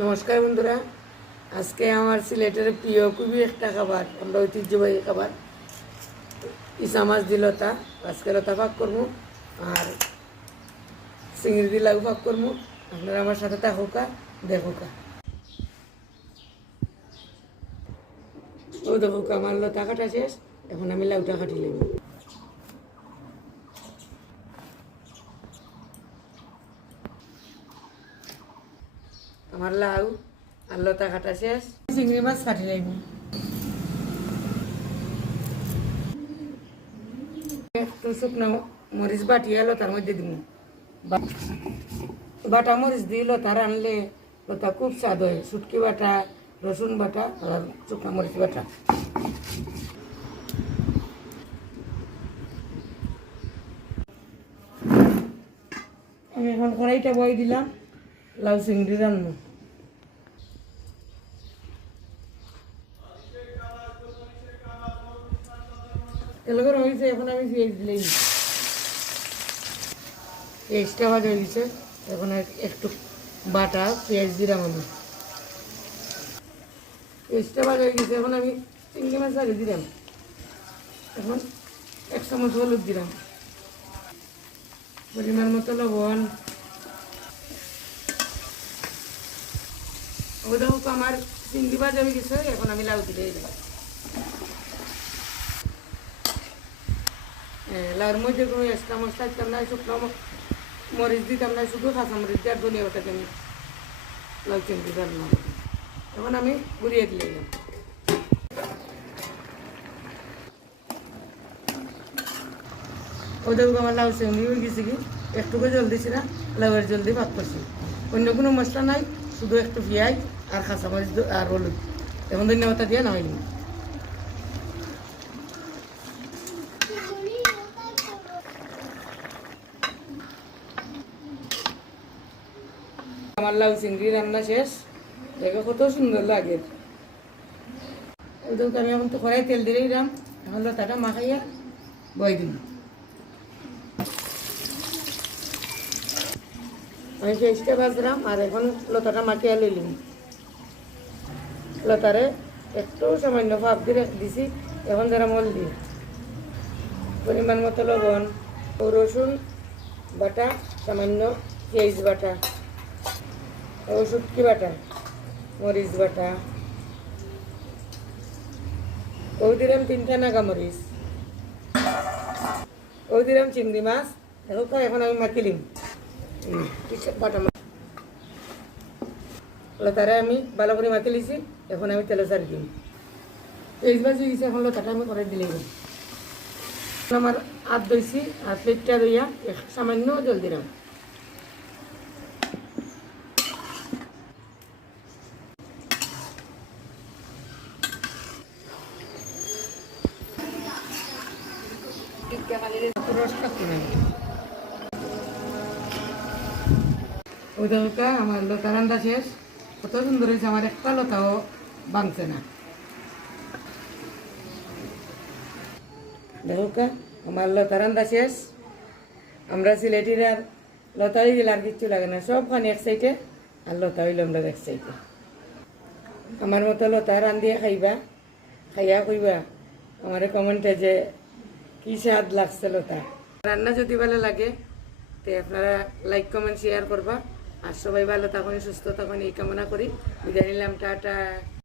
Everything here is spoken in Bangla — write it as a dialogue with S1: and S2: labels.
S1: নমস্কার বন্ধুরা। আজকে আমার সিলেটের প্রিয় খুবই একটা খাবার, আমরা ঐতিহ্যবাহী খাবার ইসা মাছ দিল তা আজকে লতা পাক করব আর চিংড়ি দিলাও পাক করব। আপনারা আমার সাথে থাকুকা দেখুকা ও দেখুকা, আমার লতা কাটা শেষ, এখন আমি লাউটা কাটি নেব। আমার লাউ আর লতা কাটা শেষ। চিংড়ি মাছ কাটি নেব একটু শুকনো মরিচ বাটিয়ে লতার মধ্যে দিব বাটা মরিচ দিয়ে লতার আনলে লতা খুব স্বাদ হয়। শুটকি বাটা, রসুন বাটা আর শুকনো মরিচ বাটা। আমি এখন কড়াইটা বই দিলাম। লাউ চিংড়ি রান্না। তেল গরম হয়েছে, এখন আমি পেঁয়াজ দিলেই পেঁয়াজটা ভাজা হয়ে গেছে, এখন এক- একটু বাটা পেঁয়াজ দিলাম আমি। পেঁয়াজটা ভাজা হয়ে গেছে, এখন আমি চিংড়ি মাছ আগে দিলাম। এখন এক চামচ হলুদ দিলাম। পরিমাণ মতো লবণ ওটা হোক আমার চিংড়ি ভাজা হয়ে এখন আমি লাউ দিলে দিলাম লাউর মধ্যে কোনো এক্সট্রা মশলা দিতাম শুকনো মরিচ দিতাম না শুধু কাঁচা মরিচ আর ধনিয়া পাতা আমি লাউ চিংড়ি রান্না। এখন আমি গুড়িয়ে দিলে দিলাম ওদের লাউ চিংড়ি গেছে কি একটুকু জল দিছি না লাউয়ের জল ভাত করছি অন্য কোনো মশলা নাই শুধু একটু পেঁয়াজ আর কাঁচা মরিচ আর হলুদ। এখন ধনিয়া পাতা দিয়ে নামাই দিলাম আমার লাউ চিংড়ি রান্না শেষ। দেখো কত সুন্দর লাগে। আমি এখন তো কড়াই তেল দিলেই দাম এখন লতাটা মাখাইয়া বই দিন আমি পেঁয়াজটা ভাজলাম আর এখন লতাটা মাখিয়া লইলাম। লতারে একটু সামান্য ভাব দিয়ে দিছি, এখন যারা মল দিই পরিমাণ মতো লবণ রসুন বাটা, সামান্য পেঁয়াজ বাটা। ও শুটকি বাটা, মরিচ বাটা। ও দিলাম তিনটা নাগা মরিচ। ও দিলাম চিংড়ি মাছ তো এখন আমি মাখিলিম। বাটা লতারে আমি ভালো করে মাখি লিছি, এখন আমি তেলে সারি দিম। পেঁয়াজ ভাজি গেছে, এখন লতাটা আমি করে। এখন আমার হাত দইছি আর প্লেটটা দইয়া সামান্য জল দিলাম রস কাটতে নাই ওদেরটা আমার লতা রান্না শেষ। কত সুন্দর হয়েছে, আমার একটা লতাও ভাঙছে না। দেখোকা আমার লতা রান্না শেষ। আমরা সিলেটির আর লতা হয়ে আর কিচ্ছু লাগে না সব খানি এক সাইডে, আর লতা হইলে আমরা এক সাইডে। আমার মতো লতা রান্ধিয়ে খাইবা, খাইয়া কইবা, আমার কমেন্টে যে কি স্বাদ লাগছে লতা। রান্না যদি ভালো লাগে, তো আপনারা লাইক কমেন্ট শেয়ার করবা। আর সবাই ভালো থাকুন সুস্থ থাকুন এই কামনা করি। বিদায় নিলাম টাটা।